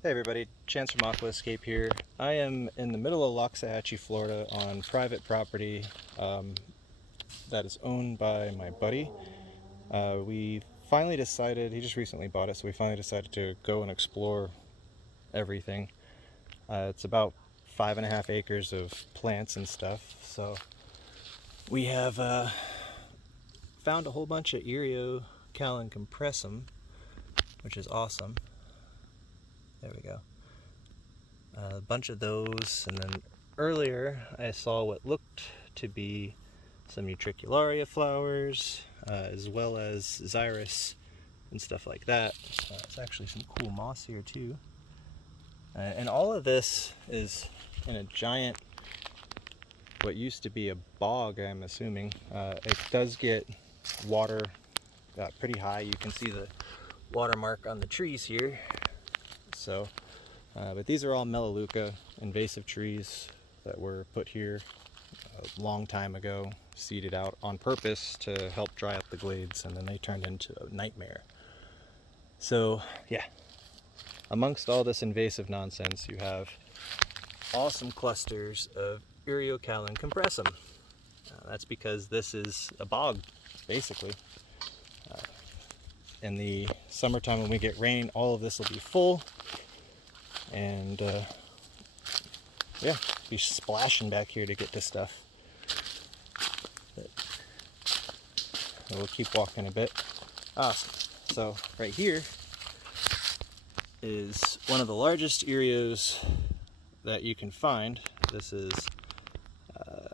Hey everybody, Chance from Aquascape here. I am in the middle of Loxahatchee, Florida on private property that is owned by my buddy. We finally decided, he just recently bought it, so we finally decided to go and explore everything. It's about 5.5 acres of plants and stuff, so we have found a whole bunch of Eriocallan compressum, which is awesome. There we go. A bunch of those, and then earlier I saw what looked to be some Utricularria flowers, as well as Xyris and stuff like that. It's actually some cool moss here too. And all of this is in a giant, what used to be a bog, I'm assuming. It does get water pretty high. You can see the watermark on the trees here. So, but these are all Melaleuca invasive trees that were put here a long time ago, seeded out on purpose to help dry up the glades, and then they turned into a nightmare. So yeah, amongst all this invasive nonsense, you have awesome clusters of Eriocallan compressum. That's because this is a bog, basically. In the summertime when we get rain, all of this will be full, and yeah, be splashing back here to get this stuff. But we'll keep walking a bit. Awesome. So right here is one of the largest Erios that you can find. This is,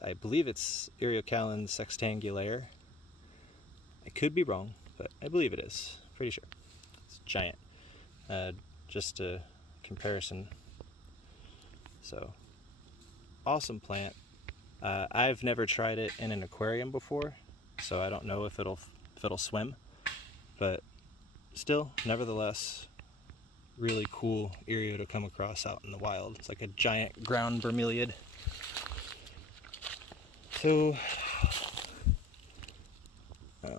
I believe it's Eriocallan Sextangular. I could be wrong, but I believe it is. Pretty sure. It's giant. Just a comparison. So, awesome plant. I've never tried it in an aquarium before, so I don't know if it'll swim. But still, nevertheless, really cool Erio to come across out in the wild. It's like a giant ground bromeliad. So,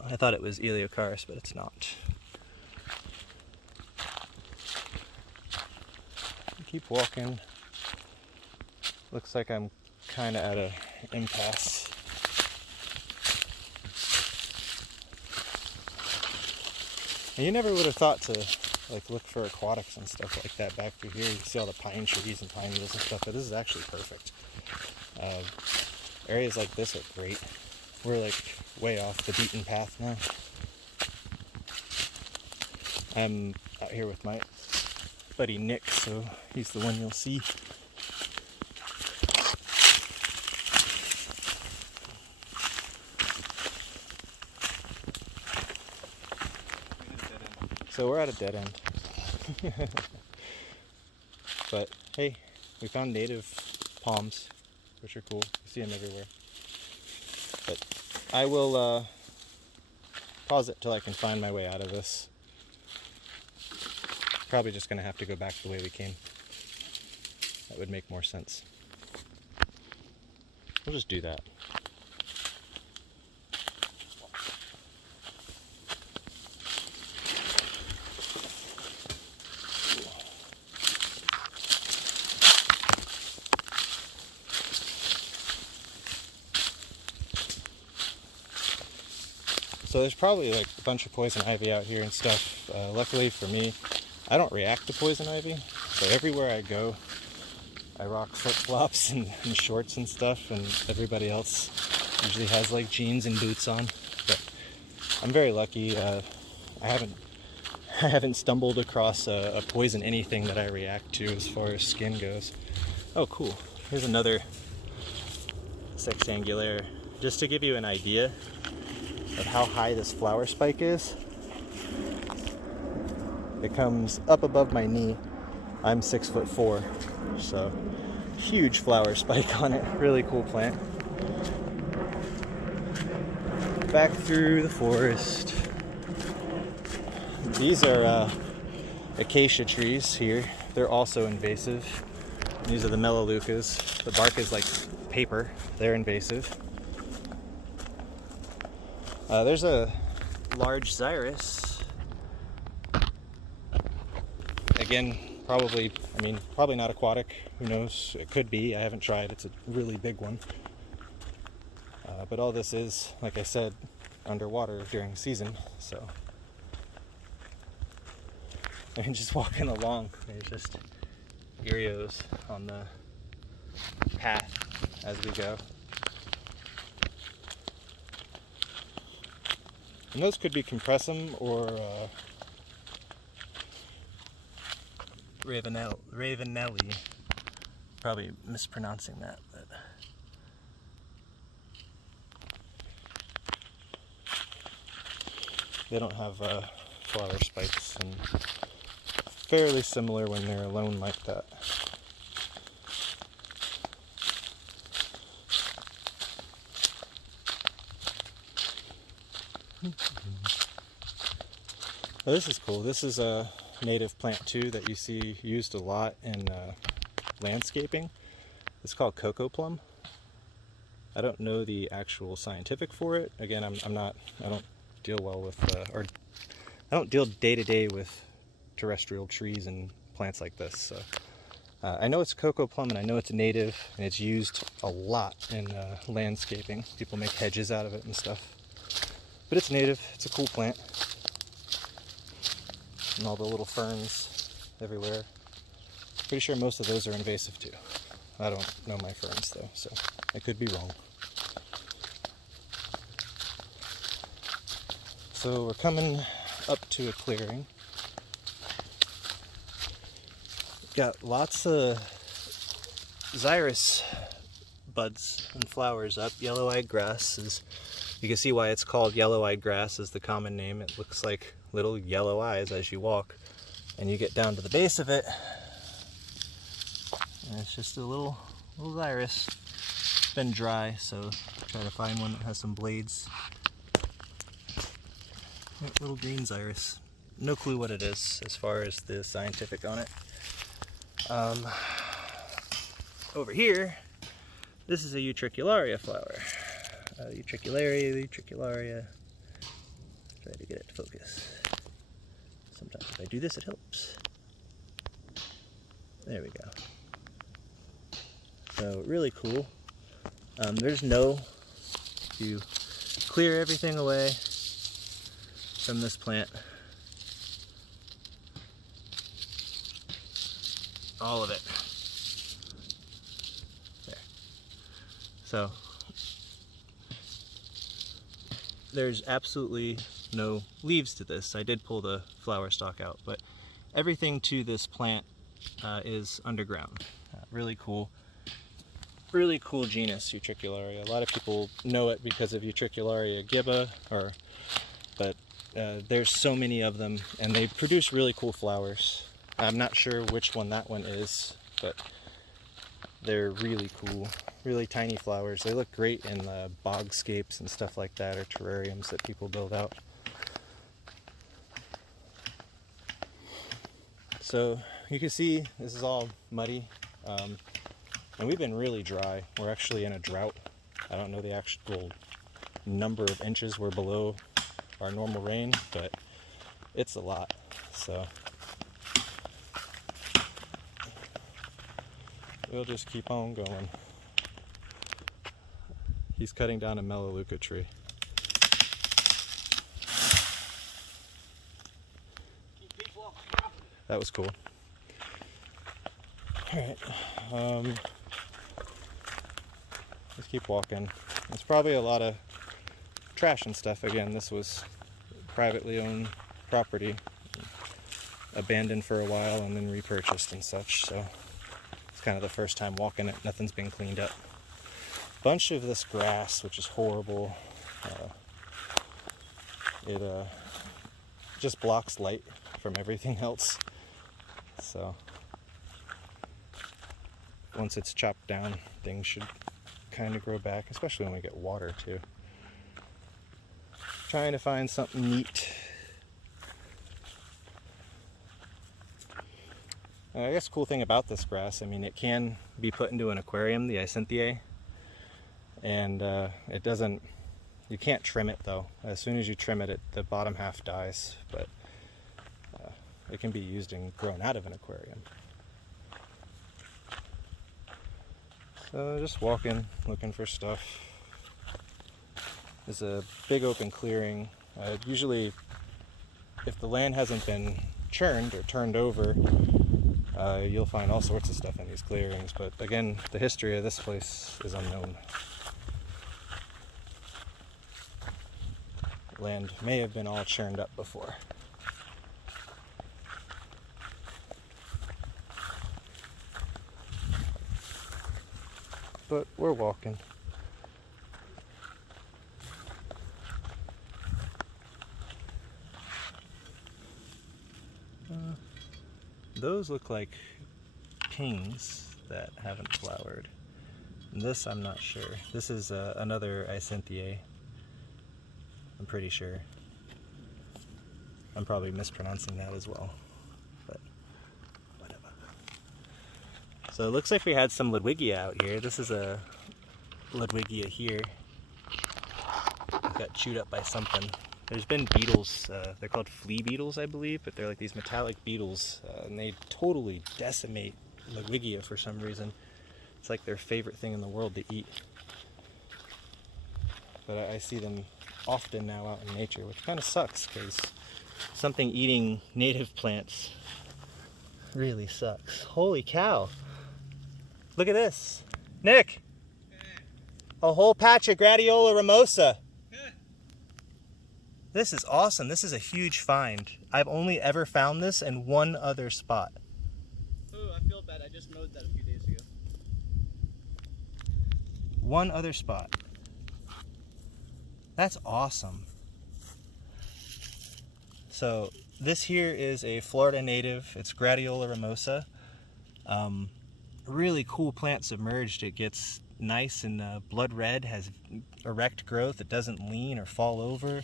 I thought it was Eriocaulon, but it's not. Keep walking. Looks like I'm kind of at an impasse. And you never would have thought to like look for aquatics and stuff like that back through here. You see all the pine trees and pine needles and stuff, but this is actually perfect. Areas like this are great. We're like way off the beaten path now. I'm out here with my buddy Nick, so he's the one you'll see. So we're at a dead end. But hey, we found native palms, which are cool. You see them everywhere. But I will pause it till I can find my way out of this. Probably just going to have to go back the way we came. That would make more sense. We'll just do that. So there's probably like a bunch of poison ivy out here and stuff. Luckily for me, I don't react to poison ivy, so everywhere I go, I rock flip-flops and shorts and stuff, and everybody else usually has like jeans and boots on. But I'm very lucky. I haven't stumbled across a poison anything that I react to as far as skin goes. Oh, cool. Here's another Sextangular. Just to give you an idea of how high this flower spike is. It comes up above my knee. I'm 6'4", so huge flower spike on it. Really cool plant. Back through the forest. These are Acacia trees here. They're also invasive. These are the Melaleucas. The bark is like paper. They're invasive. There's a large Xyris. Again, Probably, I mean, probably not aquatic. Who knows? It could be. I haven't tried. It's a really big one. But all this is, like I said, underwater during the season. So, and just walking along, there's just Erios on the path as we go. And those could be compressum or ravenelii. Probably mispronouncing that, but they don't have flower spikes, and fairly similar when they're alone like that. Oh, this is cool. This is a native plant too that you see used a lot in landscaping. It's called cocoa plum. I don't know the actual scientific for it. Again, I don't deal well with, or I don't deal day to day with terrestrial trees and plants like this. So I know it's cocoa plum, and I know it's native, and it's used a lot in landscaping. People make hedges out of it and stuff. But it's native. It's a cool plant. And all the little ferns everywhere. Pretty sure most of those are invasive too. I don't know my ferns though, so I could be wrong. So we're coming up to a clearing. Got lots of Xyris buds and flowers up. YellowEyed Grass is, you can see why it's called YellowEyed Grass is the common name. It looks like little yellow eyes as you walk, and you get down to the base of it, and it's just a little Xyris. It's been dry, so try to find one that has some blades. Little green Xyris. No clue what it is as far as the scientific on it. Over here, this is a Utricularria flower. Utricularria. Try to get it to focus. Sometimes if I do this, it helps. There we go. So really cool. There's you clear everything away from this plant. All of it. There. So there's absolutely no leaves to this. I did pull the flower stalk out, but everything to this plant is underground. Really cool genus, Utricularia. A lot of people know it because of Utricularia gibba, but there's so many of them, and they produce really cool flowers. I'm not sure which one that one is, but they're really cool. Really tiny flowers. They look great in bogscapes and stuff like that, or terrariums that people build out. So you can see this is all muddy, and we've been really dry. We're actually in a drought. I don't know the actual number of inches we're below our normal rain, but it's a lot. So we'll just keep on going. He's cutting down a Melaleuca tree. That was cool. Alright, let's keep walking. There's probably a lot of trash and stuff. Again, this was privately owned property, abandoned for a while and then repurchased and such, so it's kind of the first time walking it. Nothing's been cleaned up. Bunch of this grass, which is horrible. It just blocks light from everything else. So once it's chopped down, things should kind of grow back, especially when we get water too. Trying to find something neat. I guess the cool thing about this grass, I mean, it can be put into an aquarium, the Isinthiae, and it doesn't, you can't trim it though. As soon as you trim it, the bottom half dies, but it can be used and grown out of an aquarium. So just walking, looking for stuff. There's a big open clearing. Usually, if the land hasn't been churned or turned over, you'll find all sorts of stuff in these clearings. But again, the history of this place is unknown. Land may have been all churned up before. But we're walking. Those look like pings that haven't flowered. And this I'm not sure. This is another Isinthiae. I'm pretty sure. I'm probably mispronouncing that as well, but whatever. So it looks like we had some Ludwigia out here. This is a Ludwigia here. It got chewed up by something. There's been beetles, they're called flea beetles, I believe, but they're like these metallic beetles, and they totally decimate Ludwigia for some reason. It's like their favorite thing in the world to eat. But I see them often now out in nature, which kind of sucks, because something eating native plants really sucks. Holy cow! Look at this! Nick! A whole patch of Gratiola Rimosa! This is awesome. This is a huge find. I've only ever found this in one other spot. Oh, I feel bad. I just mowed that a few days ago. One other spot. That's awesome. So this here is a Florida native. It's Gratiola Rimosa. Really cool plant submerged. It gets nice and blood red, has erect growth. It doesn't lean or fall over.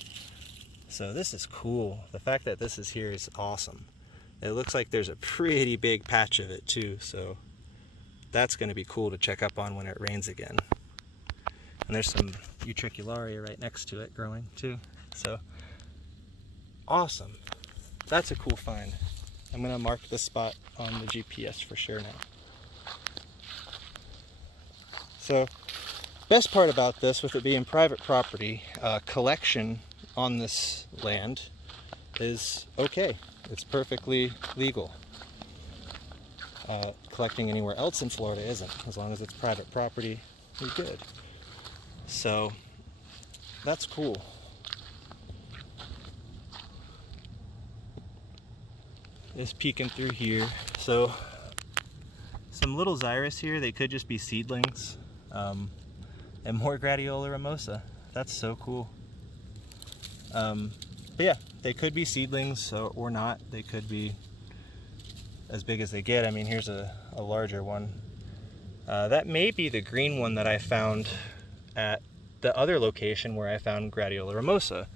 So this is cool. The fact that this is here is awesome. It looks like there's a pretty big patch of it too, so that's going to be cool to check up on when it rains again. And there's some Utricularria right next to it growing too. So awesome. That's a cool find. I'm going to mark this spot on the GPS for sure now. So best part about this, with it being private property, collection on this land is okay. It's perfectly legal. Collecting anywhere else in Florida isn't. As long as it's private property, you're good. So that's cool. Just peeking through here. So some little Xyris here, they could just be seedlings. And more Gratiola Rimosa. That's so cool. But yeah, they could be seedlings or not. They could be as big as they get. I mean, here's a larger one. That may be the green one that I found at the other location where I found Gratiola Rimosa.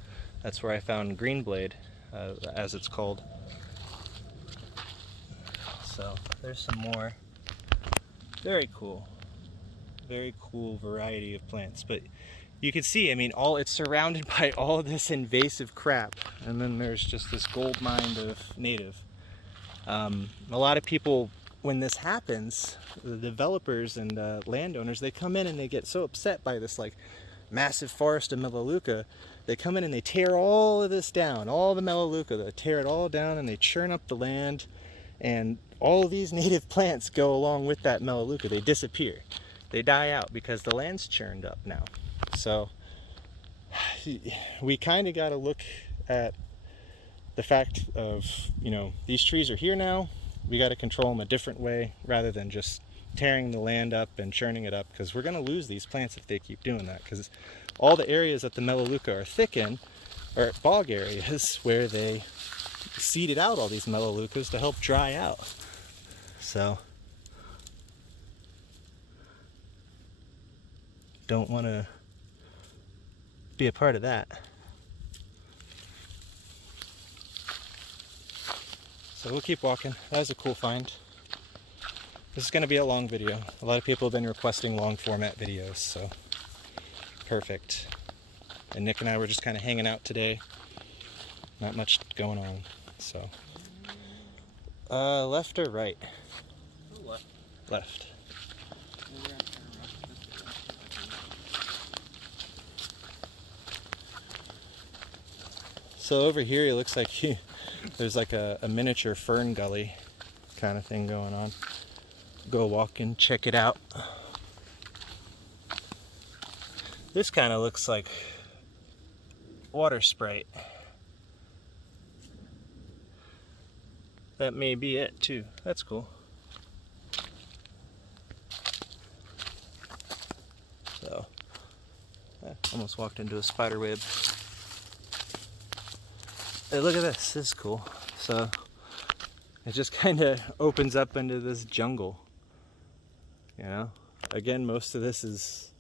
That's where I found green blade, as it's called. So there's some more. Very cool. Very cool variety of plants. But you can see, I mean, it's surrounded by all this invasive crap, and then there's just this gold mine of native. A lot of people, when this happens, the developers and landowners, they come in and they get so upset by this like massive forest of Melaleuca. They come in and they tear all of this down, all the Melaleuca. They tear it all down and they churn up the land, and all these native plants go along with that Melaleuca. They disappear. They die out because the land's churned up now. So we kind of got to look at the fact of, you know, these trees are here now. We got to control them a different way rather than just tearing the land up and churning it up, because we're going to lose these plants if they keep doing that, because all the areas that the Melaleuca are thick in are bog areas where they seeded out all these Melaleucas to help dry out. So don't want to be a part of that. So we'll keep walking. That was a cool find. This is going to be a long video. A lot of people have been requesting long format videos, so perfect. And Nick and I were just kind of hanging out today. Not much going on, so Left or right? Oh, left. Left. So over here, it looks like there's like a miniature fern gully kind of thing going on. Go walk and check it out. This kind of looks like water Sprite. That may be it too. That's cool. So, almost walked into a spider web. Hey, look at this. This is cool. So, it just kind of opens up into this jungle. You know? Again, most of this is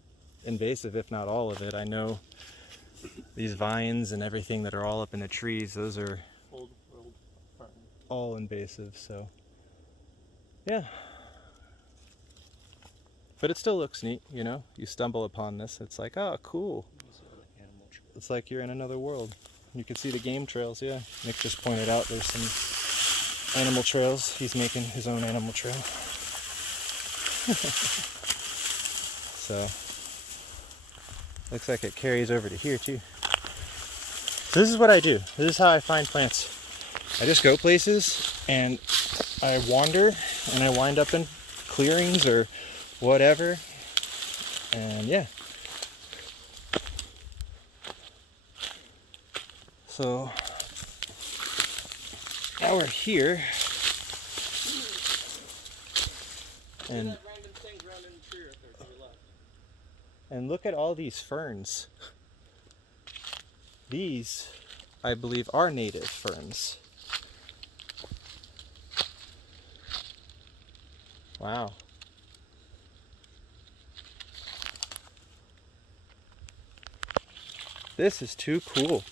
invasive, if not all of it. I know these vines and everything that are all up in the trees, those are all invasive, so yeah. But it still looks neat, you know? You stumble upon this, it's like, oh, cool. It's like you're in another world. You can see the game trails, yeah. Nick just pointed out there's some animal trails. He's making his own animal trail. So, looks like it carries over to here too. So this is what I do. This is how I find plants. I just go places and I wander and I wind up in clearings or whatever. And yeah. So now we're here. And look at all these ferns. These, I believe, are native ferns. Wow. This is too cool.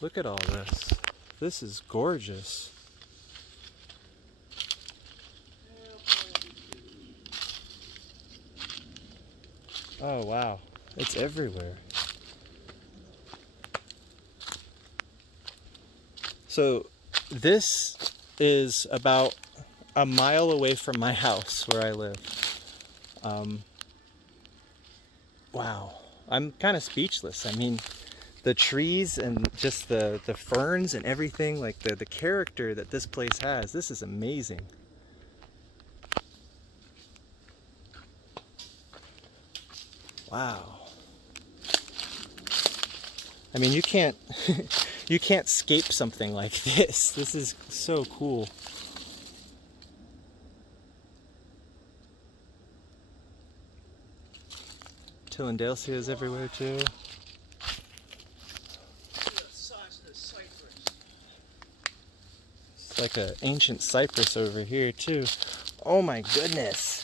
Look at all this. This is gorgeous. Oh wow, it's everywhere. So this is about a mile away from my house where I live. Wow, I'm kind of speechless. I mean, the trees and just the ferns and everything, like the character that this place has, this is amazing. Wow. I mean, you can't you can't escape something like this. This is so cool. Tillandalcia is everywhere too. It's like an ancient cypress over here too. Oh my goodness.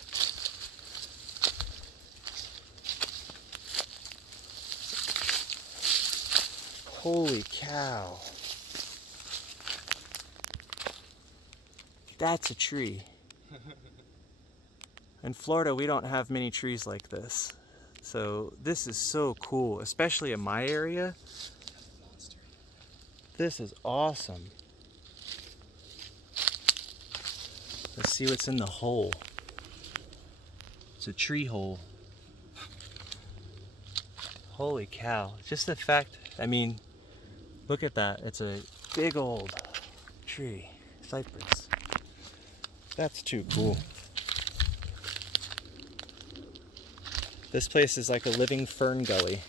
Holy cow. That's a tree. In Florida, we don't have many trees like this. So this is so cool, especially in my area. This is awesome. Let's see what's in the hole. It's a tree hole. Holy cow. Just the fact, I mean, look at that. It's a big old tree, cypress. That's too cool. This place is like a living fern gully.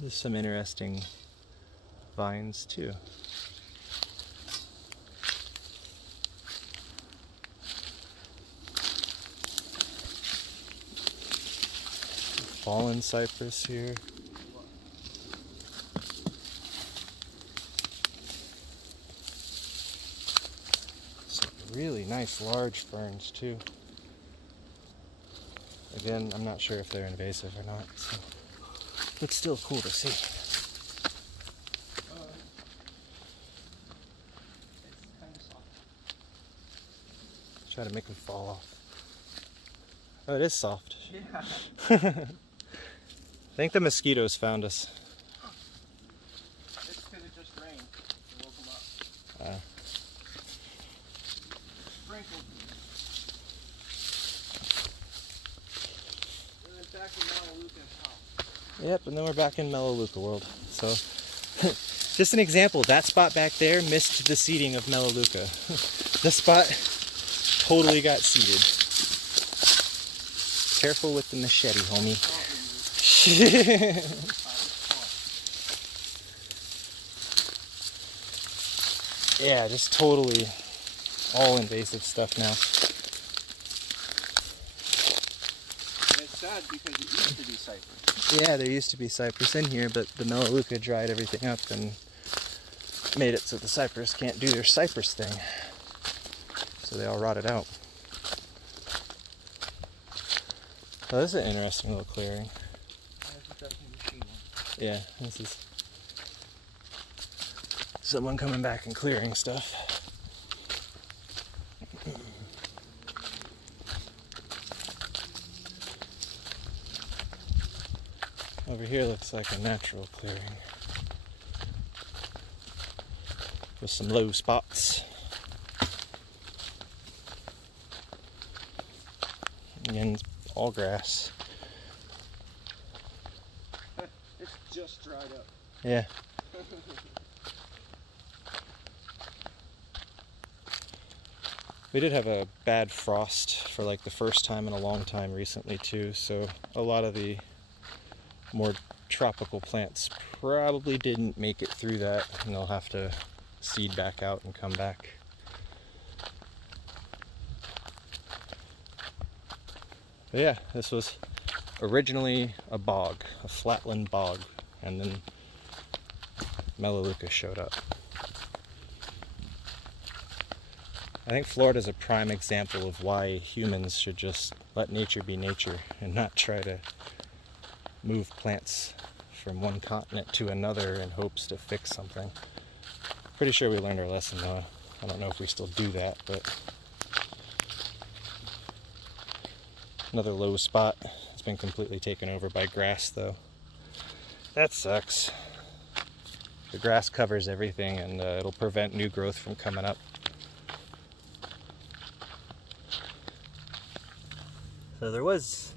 There's some interesting vines too. Fallen cypress here. Some really nice large ferns too. Again, I'm not sure if they're invasive or not, so. But still cool to see. It's kind of soft. Try to make them fall off. Oh, it is soft. Yeah. I think the mosquitoes found us. It's because it just rained. It woke them up. Sprinkled. And then back in Melaleuca's house. Yep, and then we're back in Melaleuca world. So, just an example, that spot back there missed the seeding of Melaleuca. This spot totally got seeded. Careful with the machete, homie. Yeah, just totally all invasive stuff now. And it's sad because it used to be cypress. Yeah, there used to be cypress in here, but the Melaleuca dried everything up and made it so the cypress can't do their cypress thing. So they all rotted out. Oh, this is an interesting little clearing. Yeah, this is someone coming back and clearing stuff. Over here looks like a natural clearing with some low spots. Again, it's all grass. It's just dried up. Yeah. We did have a bad frost for like the first time in a long time recently too, so a lot of the more tropical plants probably didn't make it through that, and they'll have to seed back out and come back. But yeah, this was originally a bog, a flatland bog, and then Melaleuca showed up. I think Florida's a prime example of why humans should just let nature be nature and not try to move plants from one continent to another in hopes to fix something. Pretty sure we learned our lesson though. I don't know if we still do that, but another low spot. It's been completely taken over by grass though. That sucks. The grass covers everything and it'll prevent new growth from coming up. So there was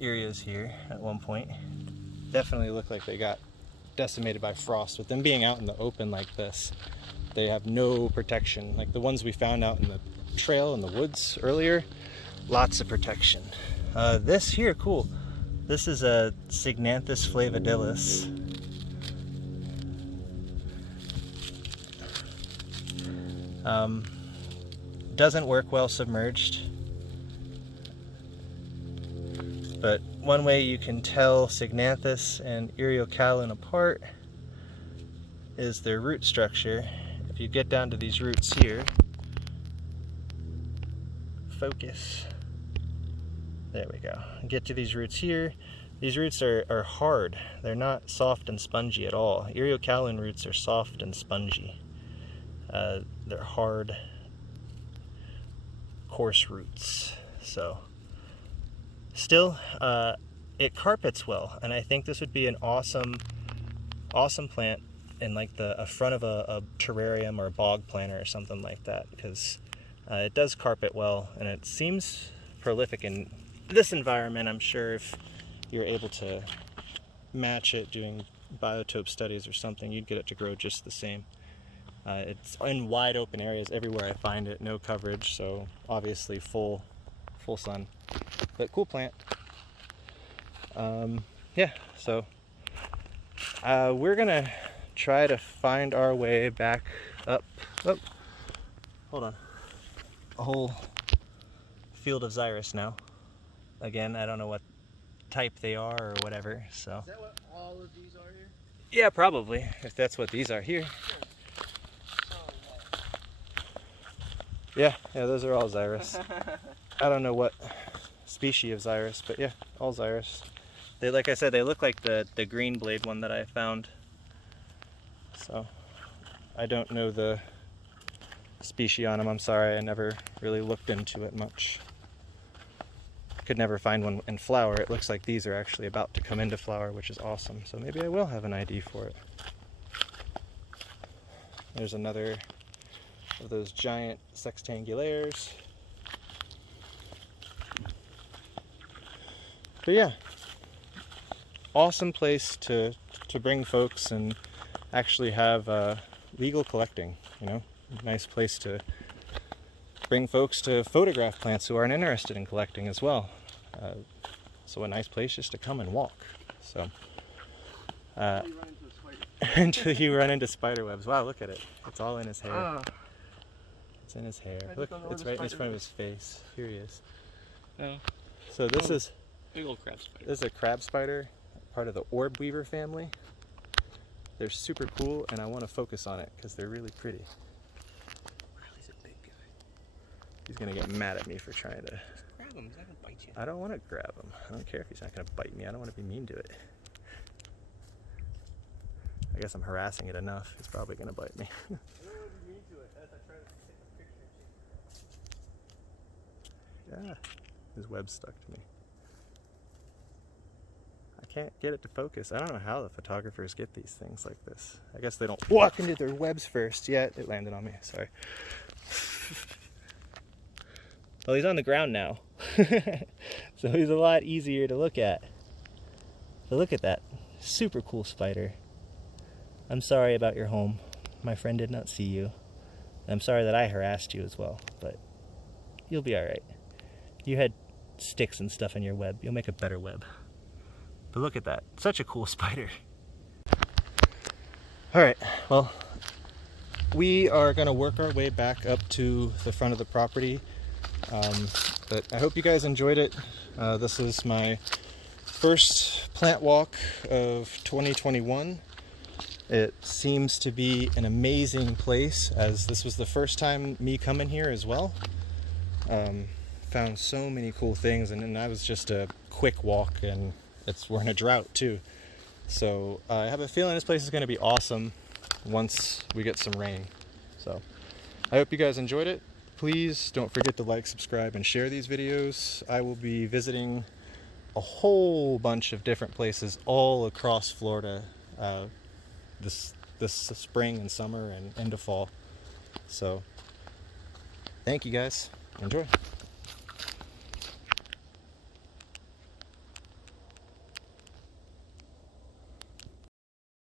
areas here at one point. Definitely look like they got decimated by frost. With them being out in the open like this, they have no protection. Like the ones we found out in the trail in the woods earlier, lots of protection. This here, cool. This is a Signatus flavodilis. Doesn't work well submerged. But one way you can tell Signatus and Eriocaulon apart is their root structure. If you get down to these roots here, focus, there we go. Get to these roots here. These roots are hard. They're not soft and spongy at all. Eriocaulon roots are soft and spongy. They're hard, coarse roots. So still, it carpets well, and I think this would be an awesome plant in like a front of a terrarium or a bog planter or something like that, because it does carpet well and it seems prolific in this environment. I'm sure if you're able to match it doing biotope studies or something, you'd get it to grow just the same. It's in wide open areas everywhere I find it, no coverage, so obviously full sun. But cool plant. Yeah, so we're gonna try to find our way back up. Oh, hold on. A whole field of Xyris now. Again, I don't know what type they are or whatever. So. Is that what all of these are here? Yeah, probably. If that's what these are here. Yeah, those are all Xyris. I don't know what species of Xyris, but yeah, all Xyris. They, like I said, they look like the green blade one that I found. So I don't know the species on them. I'm sorry, I never really looked into it much. Could never find one in flower. It looks like these are actually about to come into flower, which is awesome. So maybe I will have an ID for it. There's another of those giant sextangulars. But yeah, awesome place to bring folks and actually have legal collecting, you know, nice place to bring folks to photograph plants who aren't interested in collecting as well. So a nice place just to come and walk. So until you run into spider webs. Wow, look at it. It's all in his hair. It's in his hair. Look, it's right in front of his face. Here he is. Oh. So this is big old crab spider. This is a crab spider, part of the orb weaver family. They're super cool, and I want to focus on it because they're really pretty. Riley's a big guy. He's gonna get mad at me for trying to. Grab him. He's not gonna bite you. I don't want to grab him. I don't care if he's not gonna bite me. I don't want to be mean to it. I guess I'm harassing it enough. It's probably gonna bite me. I don't want to be mean to it as I try to take a picture. Yeah, his web's stuck to me. I can't get it to focus. I don't know how the photographers get these things like this. I guess they don't walk into their webs first. Yeah, it landed on me. Sorry. Well, he's on the ground now. So he's a lot easier to look at. So look at that. Super cool spider. I'm sorry about your home. My friend did not see you. I'm sorry that I harassed you as well, but you'll be alright. You had sticks and stuff in your web. You'll make a better web. But look at that. Such a cool spider. Alright, well, we are going to work our way back up to the front of the property. But I hope you guys enjoyed it. This is my first plant walk of 2021. It seems to be an amazing place, as this was the first time me coming here as well. Found so many cool things, and that was just a quick walk, and we're in a drought too. So I have a feeling this place is going to be awesome once we get some rain. So I hope you guys enjoyed it. Please don't forget to like, subscribe, and share these videos. I will be visiting a whole bunch of different places all across Florida this spring and summer and into fall. So thank you guys. Enjoy.